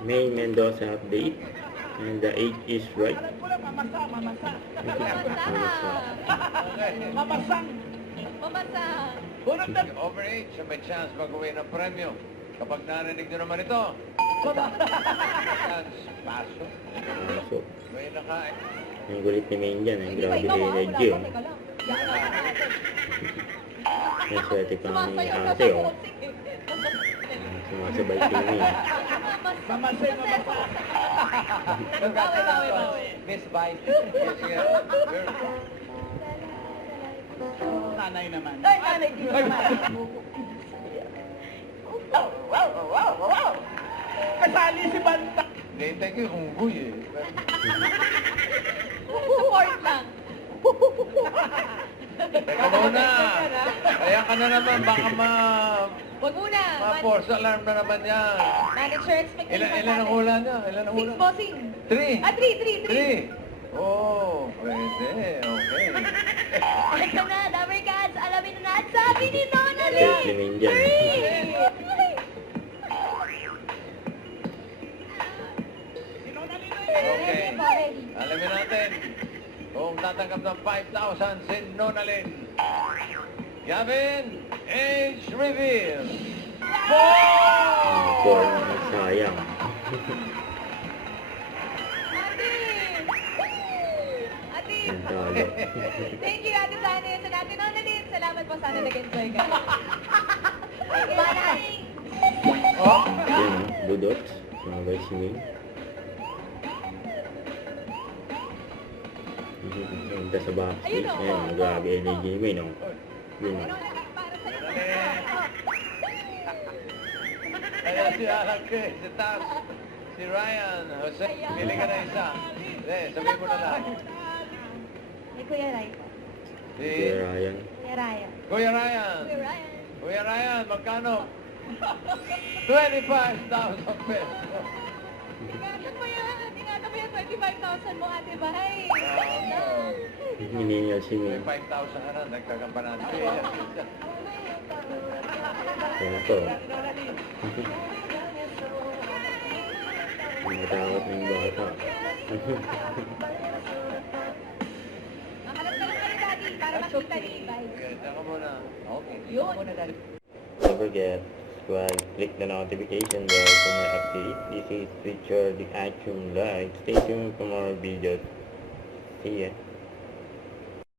May Mendoza update. And the age is right. Mamasa. Mamasang. Mamasa. Bunot na. Overage, so may chance mag-uwi ng premyo. Kapag narinig nyo naman ito, chance, paso. So, May nakain. ang gulit ni Main dyan. Ang grabe Ikaw, na wala energy. pa, Oh. teka lang. Ang swerte pa ni Sumasayaw ka ate. sa Oh. boxing eh. Sumasabay si Main. Mamasay. Bawi. Miss Bite. Nanay naman. Ay, nanay din naman. Kasali si Banta. Nintay ko yung hunggoy eh. Support lang. Teka muna. Kaya ka na naman, baka Wag muna. ma-force alarm na naman yan. Manager expectation. Ilan ang hula niya? Ilan ang hula? 6 bossing. 3. Ah, 3. Oh, pwede. Okay. Ito na, Dabber Cats. Alamin na at sabi ni Nona Swerte ni Main dyan. 3. Okay. Alamin natin kung tatanggap ng 5,000 si Nonalyn. Gavin, age reveal. 4! For sayang. Ate! Ang talo. Thank you, Ate Sana. Sa natin, Nonalyn. Salamat po. Sana nag-enjoy ka. Bye! Oh, Yun, Budots. Sumabay si Main. Punta sa backstage. Ayan, grabe energy ni Main. Oh. Yun. Oh. Para sa'yo. kaya si Alake, si Tas, si Ryan, Jose, pili ka na isa. Sabihin mo na lang. Ni Kuya Ray. Si Kuya Ryan. Kuya Raya. Kuya Ryan. Kuya Ryan. Kuya Ryan, magkano? 25,000 pesos. Ingatan mo yan. Ingatan mo yan. 25,000 mo, Ate Bahay. Hiningal si May Main. 5,000 ka na, nagkakampanaan. Kaya ito. Natakot ng bata. Makalap na lang kayo, Daddy, para makita ni Ibay. Okay, tsaka muna. Okay. Yun. Don't forget, subscribe, click the notification bell for more updates. This is Richard the Action Live. Stay tuned for more videos. See ya.